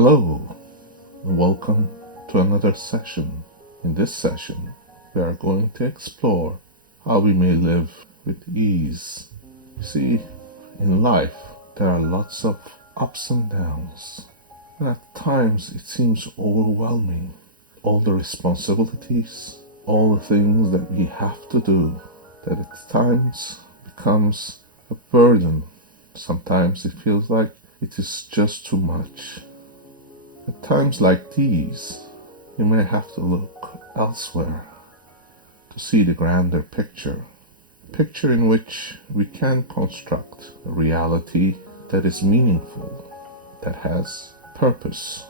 Hello, and welcome to another session. In this session, we are going to explore how we may live with ease. You see, in life, there are lots of ups and downs, and at times it seems overwhelming. All the responsibilities, all the things that we have to do, that at times becomes a burden. Sometimes it feels like it is just too much. At times like these, you may have to look elsewhere to see the grander picture. A picture in which we can construct a reality that is meaningful, that has purpose,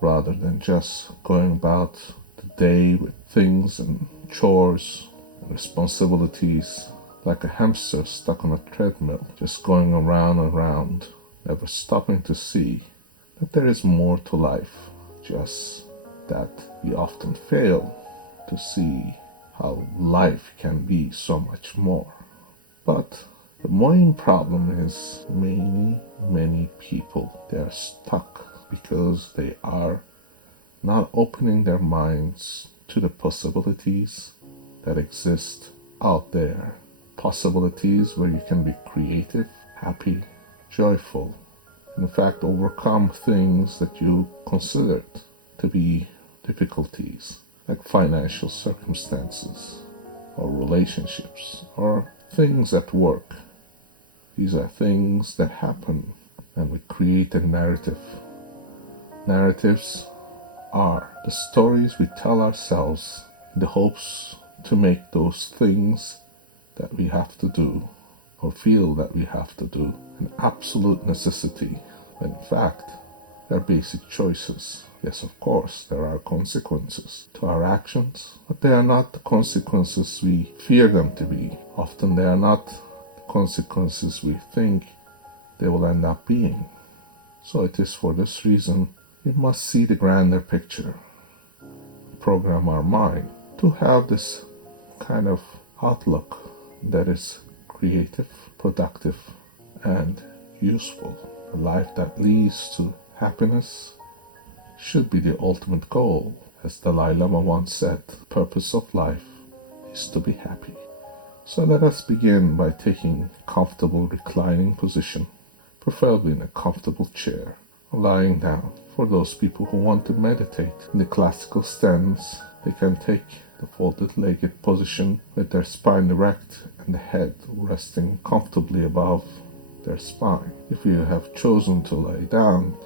rather than just going about the day with things and chores and responsibilities like a hamster stuck on a treadmill, just going around and around, never stopping to see that there is more to life, just that we often fail to see how life can be so much more. But the main problem is many people, they are stuck because they are not opening their minds to the possibilities that exist out there. Possibilities where you can be creative, happy, joyful, in fact overcome things that you considered to be difficulties, like financial circumstances or relationships or things at work. These are things that happen, and we create a narrative. Narratives are the stories we tell ourselves in the hopes to make those things that we have to do or feel that we have to do an absolute necessity, when in fact they're basic choices. Yes, of course, there are consequences to our actions, but they are not the consequences we fear them to be. Often they are not the consequences we think they will end up being. So it is for this reason we must see the grander picture, program our mind to have this kind of outlook that is creative, productive, and useful. A life that leads to happiness should be the ultimate goal. As Dalai Lama once said, the purpose of life is to be happy. So let us begin by taking a comfortable reclining position, preferably in a comfortable chair, or lying down. For those people who want to meditate in the classical stance, they can take the folded-legged position with their spine erect and the head resting comfortably above their spine. If you have chosen to lie down,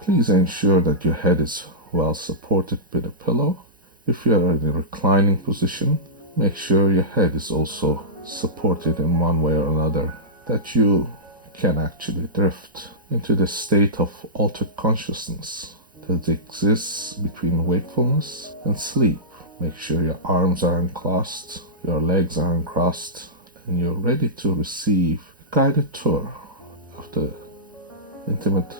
please ensure that your head is well supported with a pillow. If you are in a reclining position, make sure your head is also supported in one way or another, that you can actually drift into the state of altered consciousness that exists between wakefulness and sleep. Make sure your arms are uncrossed, your legs are uncrossed, and you're ready to receive a guided tour of the intimate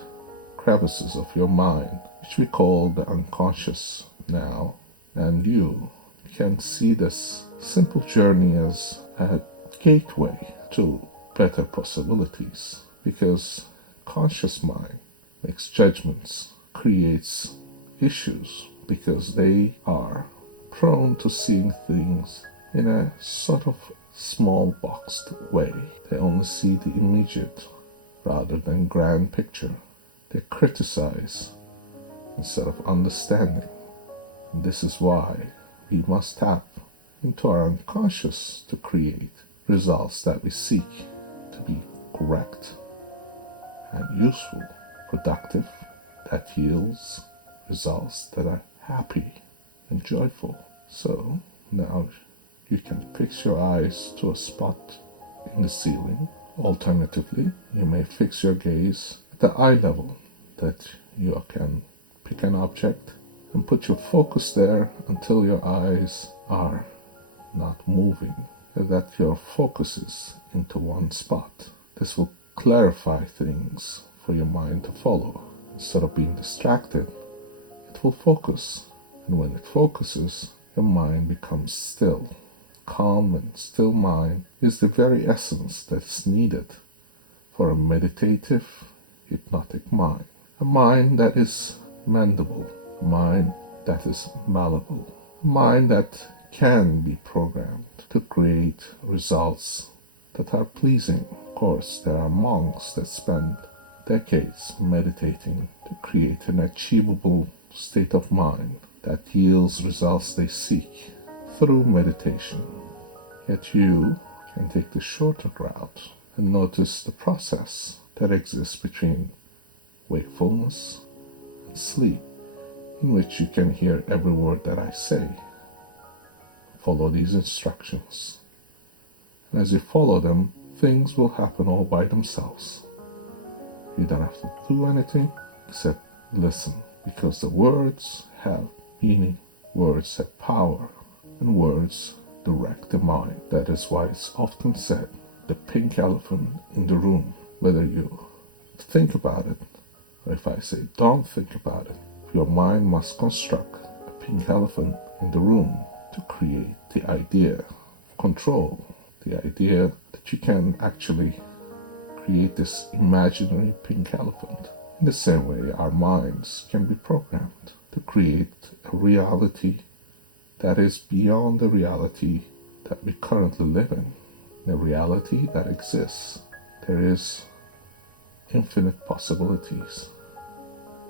crevices of your mind, which we call the unconscious now. And you can see this simple journey as a gateway to better possibilities, because conscious mind makes judgments, creates issues, because they are prone to seeing things in a sort of small boxed way. They only see the immediate rather than grand picture. They criticize instead of understanding. And this is why we must tap into our unconscious to create results that we seek to be correct and useful, productive, that yields results that are happy and joyful. So now you can fix your eyes to a spot in the ceiling. Alternatively, you may fix your gaze at the eye level, that you can pick an object and put your focus there until your eyes are not moving, that your focus is into one spot. This will clarify things for your mind to follow. Instead of being distracted, it will focus. And when it focuses, your mind becomes still. Calm and still mind is the very essence that is needed for a meditative, hypnotic mind. a mind that is mendable, a mind that is malleable, a mind that can be programmed to create results that are pleasing. Of course, there are monks that spend decades meditating to create an achievable state of mind that yields results they seek through meditation. Yet you can take the shorter route and notice the process that exists between wakefulness and sleep, in which you can hear every word that I say. Follow these instructions. And as you follow them, things will happen all by themselves. You don't have to do anything except listen, because the words have meaning, words have power, and words direct the mind. That is why it's often said, the pink elephant in the room. Whether you think about it, or if I say don't think about it, your mind must construct a pink elephant in the room to create the idea of control, the idea that you can actually create this imaginary pink elephant. In the same way, our minds can be programmed to create a reality that is beyond the reality that we currently live in, the reality that exists. There is infinite possibilities,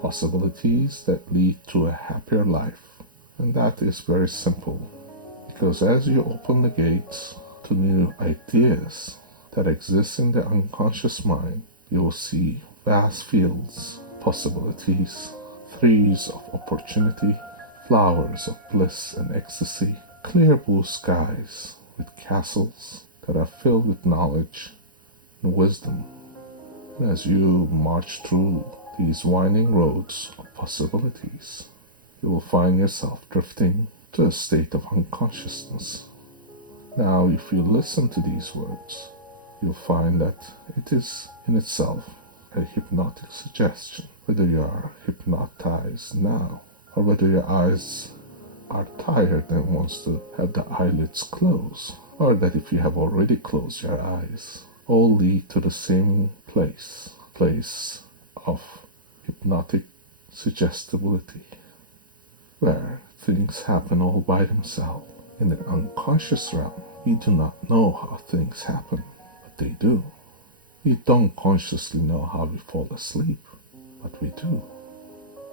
possibilities that lead to a happier life. And that is very simple, because as you open the gates to new ideas that exist in the unconscious mind, you will see vast fields, possibilities, trees of opportunity, flowers of bliss and ecstasy, clear blue skies with castles that are filled with knowledge and wisdom. And as you march through these winding roads of possibilities, you will find yourself drifting to a state of unconsciousness. Now, if you listen to these words, you'll find that it is in itself a hypnotic suggestion. Whether you are hypnotized now, or whether your eyes are tired and wants to have the eyelids closed, or that if you have already closed your eyes, all lead to the same place of hypnotic suggestibility, where things happen all by themselves. In the unconscious realm, we do not know how things happen, but they do. We don't consciously know how we fall asleep, but we do.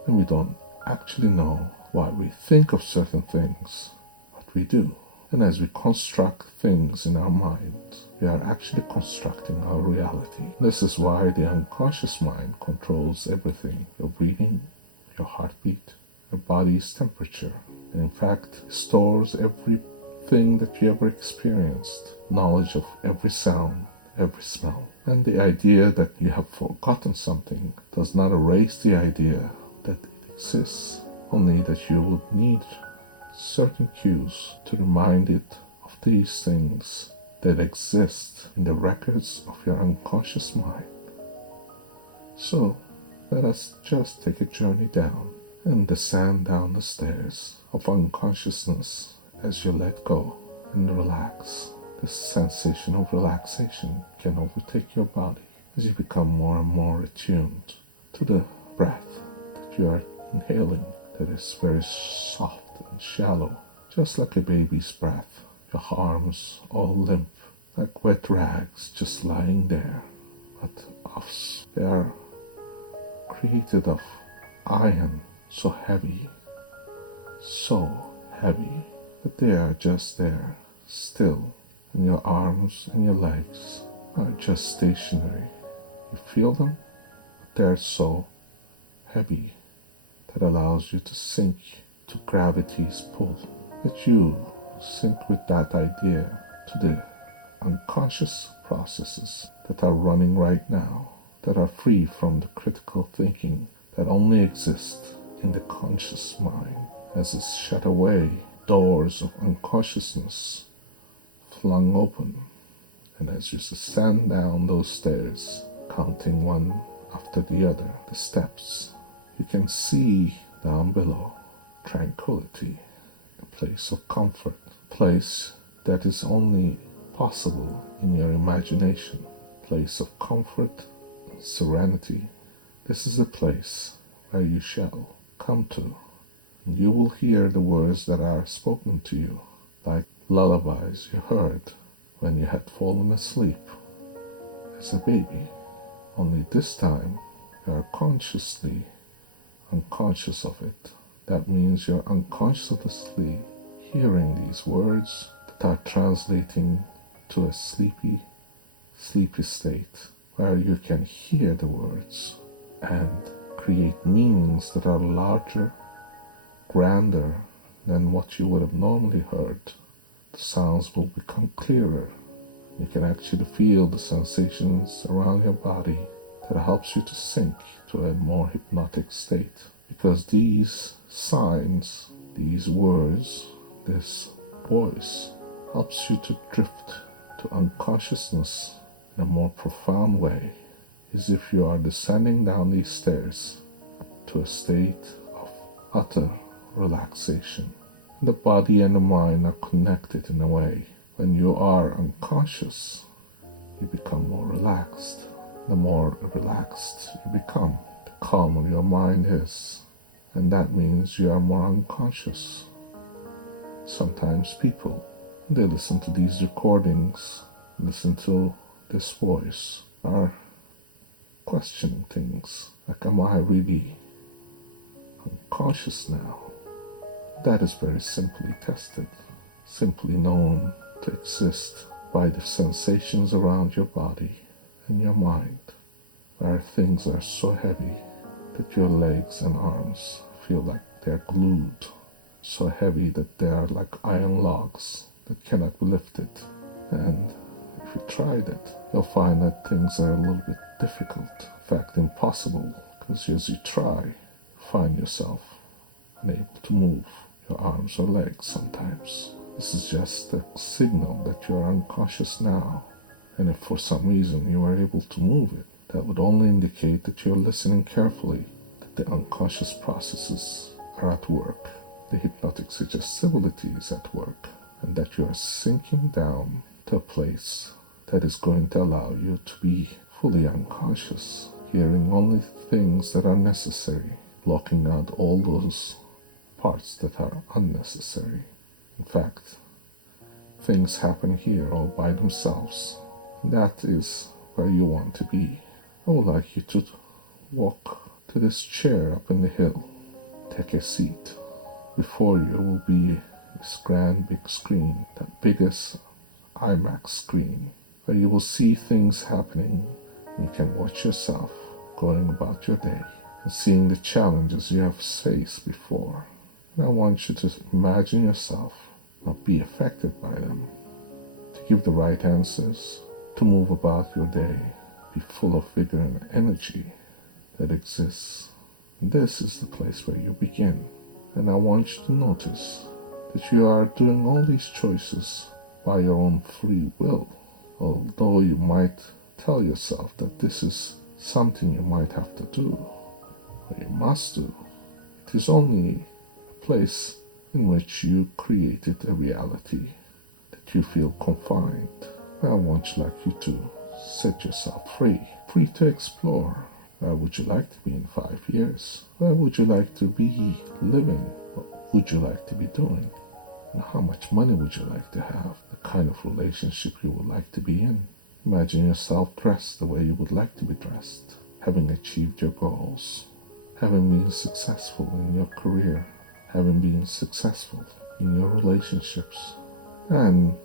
And we don't actually know why we think of certain things, but we do. And as we construct things in our minds, we are actually constructing our reality. This is why the unconscious mind controls everything: your breathing, your heartbeat, your body's temperature, and in fact stores everything that you ever experienced, knowledge of every sound, every smell. And the idea that you have forgotten something does not erase the idea that it exists, only that you would need certain cues to remind it of these things that exist in the records of your unconscious mind. So let us just take a journey down and descend down the stairs of unconsciousness as you let go and relax. This sensation of relaxation can overtake your body as you become more and more attuned to the breath that you are inhaling, that is very soft and shallow, just like a baby's breath. Your arms all limp, like wet rags just lying there, but they are created of iron, so heavy, but they are just there, still, and your arms and your legs are just stationary. You feel them, but they are so heavy that allows you to sink to gravity's pull, that you sink with that idea to the unconscious processes that are running right now, that are free from the critical thinking that only exists in the conscious mind. As it's shut away, doors of unconsciousness flung open, and as you descend down those stairs, counting one after the other, the steps, you can see down below tranquility, a place of comfort, a place that is only possible in your imagination, a place of comfort and serenity This is the place where you shall come to. And you will hear the words that are spoken to you, like lullabies you heard when you had fallen asleep as a baby. Only this time, you are consciously unconscious of it. That means you're unconsciously hearing these words that are translating to a sleepy state where you can hear the words and create meanings that are larger, grander than what you would have normally heard. The sounds will become clearer. You can actually feel the sensations around your body that helps you to sink to a more hypnotic state. Because these signs, these words, this voice helps you to drift to unconsciousness in a more profound way, as if you are descending down these stairs to a state of utter relaxation. The body and the mind are connected in a way. When you are unconscious, you become more relaxed. The more relaxed you become, the calmer your mind is, and that means you are more unconscious. Sometimes people, they listen to these recordings, listen to this voice, are questioning things like, am I really unconscious now? That is very simply tested, simply known to exist by the sensations around your body and your mind, where things are so heavy that your legs and arms feel like they're glued, so heavy that they are like iron logs that cannot be lifted. And if you tried it, you'll find that things are a little bit difficult, in fact impossible, because as you try, you find yourself unable to move your arms or legs sometimes. This is just a signal that you are unconscious now, and if for some reason you are able to move it, that would only indicate that you're listening carefully, that the unconscious processes are at work, the hypnotic suggestibility is at work, and that you are sinking down to a place that is going to allow you to be fully unconscious, hearing only things that are necessary, blocking out all those parts that are unnecessary. In fact, things happen here all by themselves. That is where you want to be. I would like you to walk to this chair up in the hill. Take a seat. Before you will be this grand big screen, the biggest IMAX screen, where you will see things happening. You can watch yourself going about your day and seeing the challenges you have faced before. And I want you to imagine yourself not be affected by them, to give the right answers, to move about your day, be full of vigor and energy that exists. This is the place where you begin. And I want you to notice that you are doing all these choices by your own free will, although you might tell yourself that this is something you might have to do, or you must do. It is only a place in which you created a reality that you feel confined. I want you to set yourself free to explore. Where would you like to be in 5 years? Where would you like to be living? What would you like to be doing? And how much money would you like to have? The kind of relationship you would like to be in? Imagine yourself dressed the way you would like to be dressed, having achieved your goals, having been successful in your career, having been successful in your relationships, and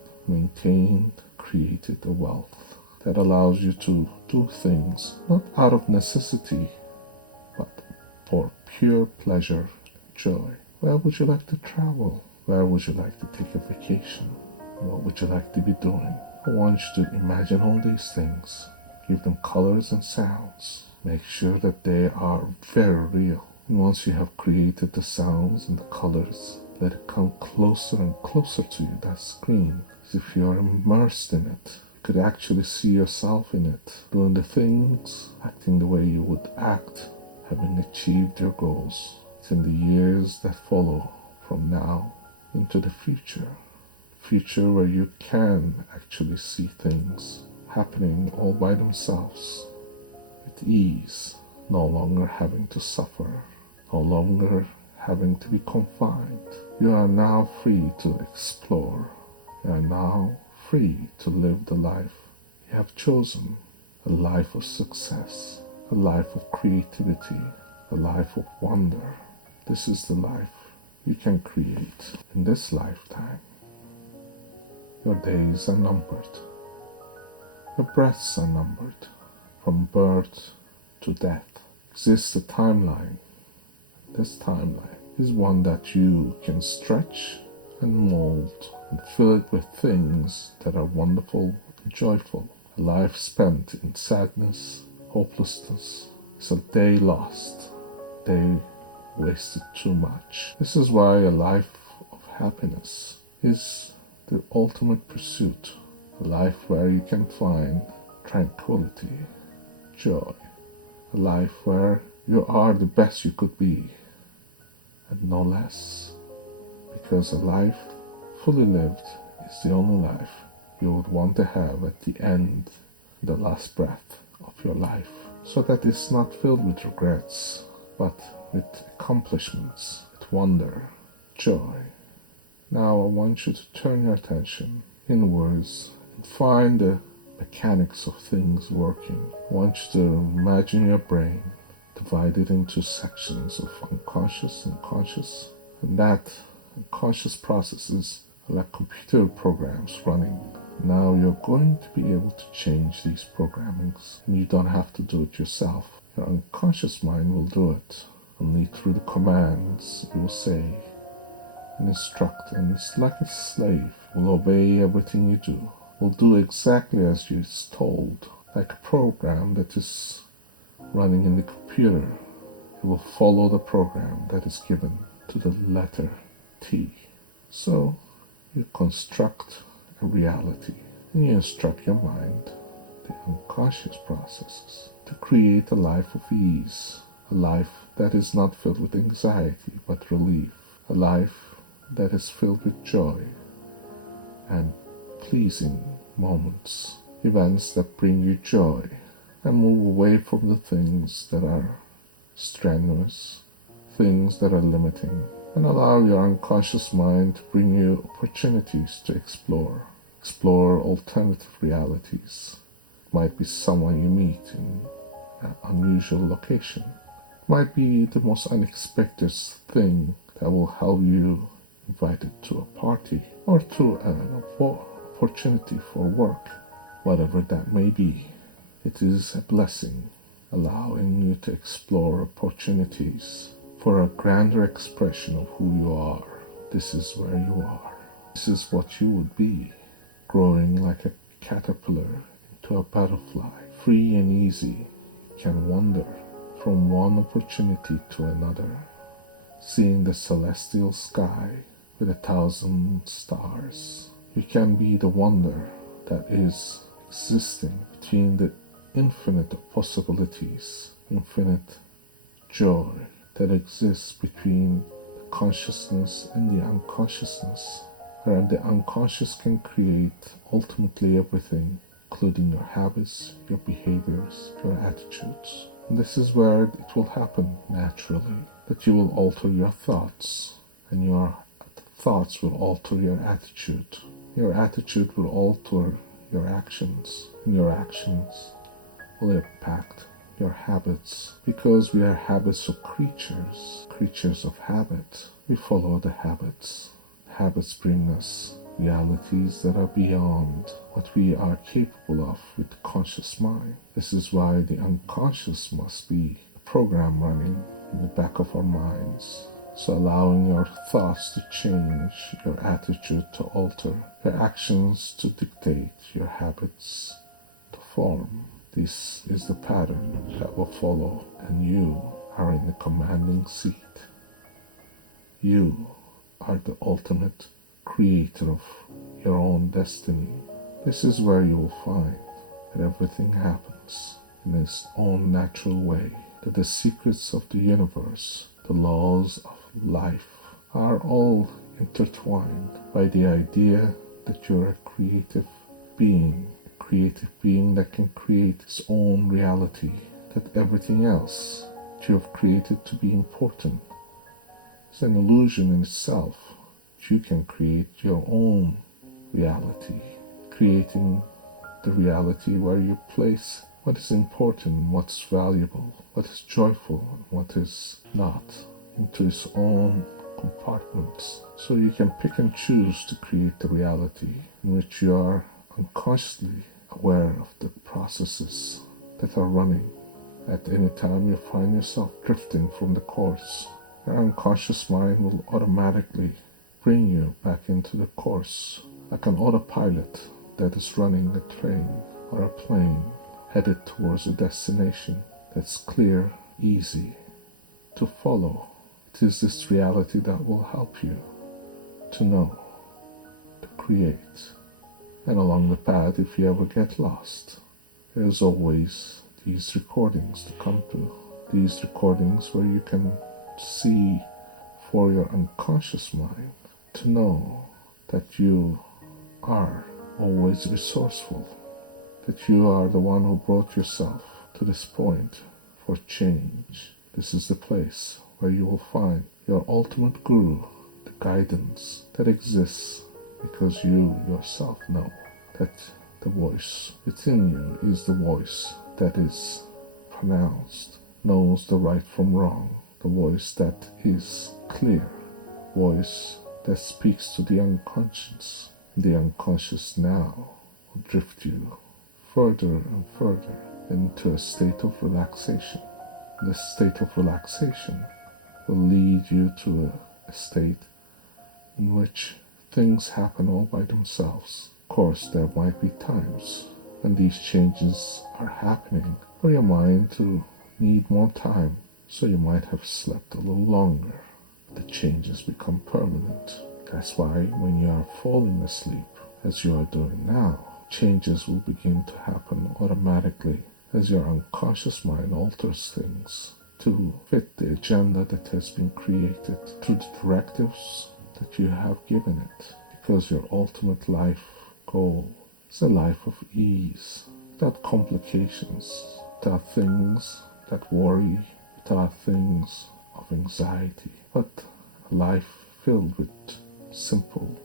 created a wealth that allows you to do things not out of necessity, but for pure pleasure and joy. Where would you like to travel? Where would you like to take a vacation? What would you like to be doing? I want you to imagine all these things. Give them colors and sounds. Make sure that they are very real. And once you have created the sounds and the colors, let it come closer and closer to you, that screen, as if you are immersed in it. You could actually see yourself in it, doing the things, acting the way you would act, having achieved your goals. It's in the years that follow from now into the future where you can actually see things happening all by themselves, with ease, no longer having to suffer, no longer having to be confined. You are now free to explore. You are now free to live the life you have chosen, a life of success, a life of creativity, a life of wonder. This is the life you can create in this lifetime. Your days are numbered. Your breaths are numbered. From birth to death exists a timeline. This timeline is one that you can stretch and mold and fill it with things that are wonderful and joyful. A life spent in sadness, hopelessness is a day lost, a day wasted too much. This is why a life of happiness is the ultimate pursuit, a life where you can find tranquility, joy, a life where you are the best you could be, and no less, because a life fully lived is the only life you would want to have at the end, the last breath of your life, so that it's not filled with regrets, but with accomplishments, with wonder, joy. Now I want you to turn your attention inwards and find the mechanics of things working. I want you to imagine your brain divided into sections of unconscious and conscious, and that unconscious processes are like computer programs running. Now you're going to be able to change these programmings, and you don't have to do it yourself. Your unconscious mind will do it, only through the commands you will say and instruct, and it's like a slave, will obey everything you do, will do exactly as you're told, like a program that is running in the computer. It will follow the program that is given to the letter T. So you construct a reality, and you instruct your mind, the unconscious processes, to create a life of ease, a life that is not filled with anxiety but relief, a life that is filled with joy and pleasing moments, events that bring you joy, and move away from the things that are strenuous, things that are limiting, and allow your unconscious mind to bring you opportunities to explore alternative realities. It might be someone you meet in an unusual location. It might be the most unexpected thing that will help you invited to a party or to an opportunity for work, whatever that may be. It is a blessing, allowing you to explore opportunities for a grander expression of who you are. This is where you are. This is what you would be, growing like a caterpillar into a butterfly, free and easy. You can wander from one opportunity to another, seeing the celestial sky with 1,000 stars. You can be the wonder that is existing between the infinite of possibilities, infinite joy that exists between the consciousness and the unconsciousness, where the unconscious can create ultimately everything, including your habits, your behaviors, your attitudes. And this is where it will happen naturally, that you will alter your thoughts, and your thoughts will alter your attitude. Your attitude will alter your actions, and your actions will impact your habits, because we are habits of creatures of habit. We follow the habits. Habits bring us realities that are beyond what we are capable of with the conscious mind. This is why the unconscious must be a program running in the back of our minds. So allowing your thoughts to change, your attitude to alter, your actions to dictate, your habits to form. This is the pattern that will follow, and you are in the commanding seat. You are the ultimate creator of your own destiny. This is where you will find that everything happens in its own natural way, that the secrets of the universe, the laws of life, are all intertwined by the idea that you're a creative being that can create its own reality, that everything else that you have created to be important is an illusion in itself. You can create your own reality, creating the reality where you place what is important, what's valuable, what is joyful, and what is not, into its own compartments. So you can pick and choose to create the reality in which you are unconsciously aware of the processes that are running. At any time you find yourself drifting from the course, your unconscious mind will automatically bring you back into the course, like an autopilot that is running a train or a plane headed towards a destination that's clear, easy to follow. It is this reality that will help you to know, to create. And along the path, if you ever get lost, there's always these recordings to come to. These recordings where you can see for your unconscious mind to know that you are always resourceful, that you are the one who brought yourself to this point for change. This is the place where you will find your ultimate guru, the guidance that exists because you yourself know that the voice within you is the voice that is pronounced, knows the right from wrong, the voice that is clear, voice that speaks to the unconscious. The unconscious now will drift you further and further into a state of relaxation. This state of relaxation will lead you to a state in which things happen all by themselves. Of course, there might be times when these changes are happening for your mind to need more time, so you might have slept a little longer. The changes become permanent. That's why when you are falling asleep, as you are doing now, changes will begin to happen automatically as your unconscious mind alters things to fit the agenda that has been created through the directives that you have given it. Because your ultimate life goal is a life of ease, without complications, without things that worry, without things of anxiety, but a life filled with simple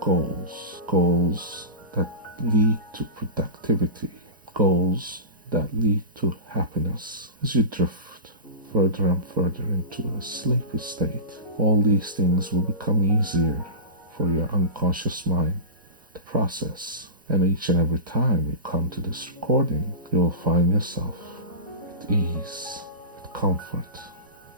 goals that lead to productivity, goals that lead to happiness. As you drift further and further into a sleepy state, all these things will become easier for your unconscious mind to process. And each and every time you come to this recording, you will find yourself at ease, with comfort,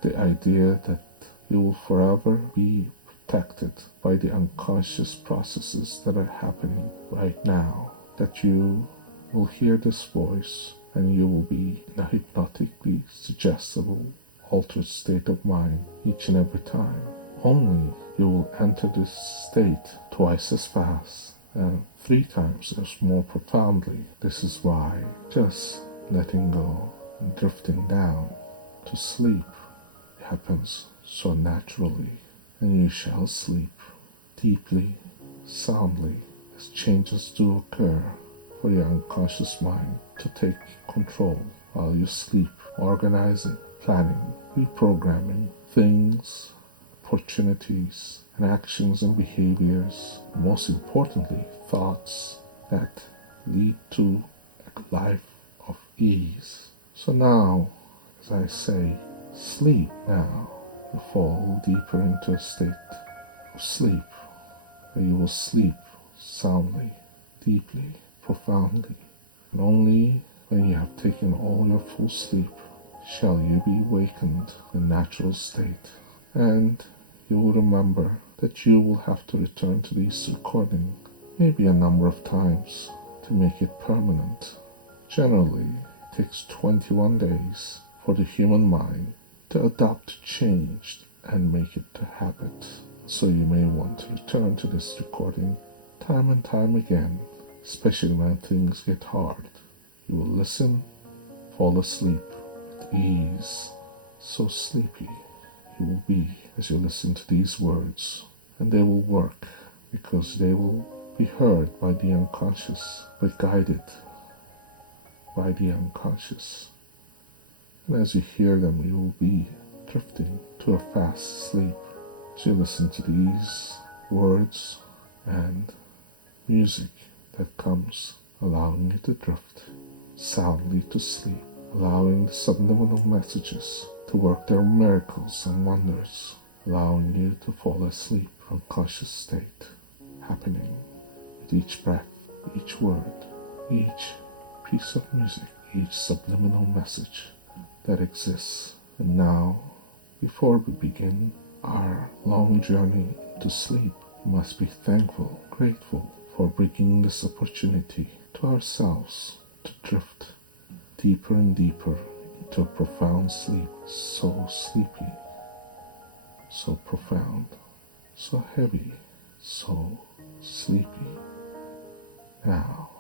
the idea that you will forever be protected by the unconscious processes that are happening right now, that you will hear this voice and you will be in a hypnotically suggestible, altered state of mind each and every time. Only you will enter this state twice as fast and 3 times as more profoundly. This is why just letting go and drifting down to sleep happens so naturally, and you shall sleep deeply, soundly, as changes do occur for your unconscious mind to take control while you sleep, organizing, planning, reprogramming things, opportunities, and actions and behaviors, most importantly, thoughts that lead to a life of ease. So now, as I say, sleep now. You fall deeper into a state of sleep, where you will sleep soundly, deeply, profoundly. And only when you have taken all your full sleep shall you be awakened in a natural state. And you will remember that you will have to return to this recording maybe a number of times to make it permanent. Generally, it takes 21 days for the human mind to adapt to change and make it a habit. So you may want to return to this recording time and time again, especially when things get hard. You will listen, fall asleep with ease, so sleepy you will be as you listen to these words, and they will work because they will be heard by the unconscious, but guided by the unconscious. And as you hear them, you will be drifting to a fast sleep. As you listen to these words and music that comes, allowing you to drift soundly to sleep, allowing the subliminal messages to work their miracles and wonders, allowing you to fall asleep, unconscious state happening with each breath, each word, each piece of music, each subliminal message that exists. And now, before we begin our long journey to sleep, we must be thankful, grateful for bringing this opportunity to ourselves to drift deeper and deeper into a profound sleep, so sleepy, so profound, so heavy, so sleepy. Now,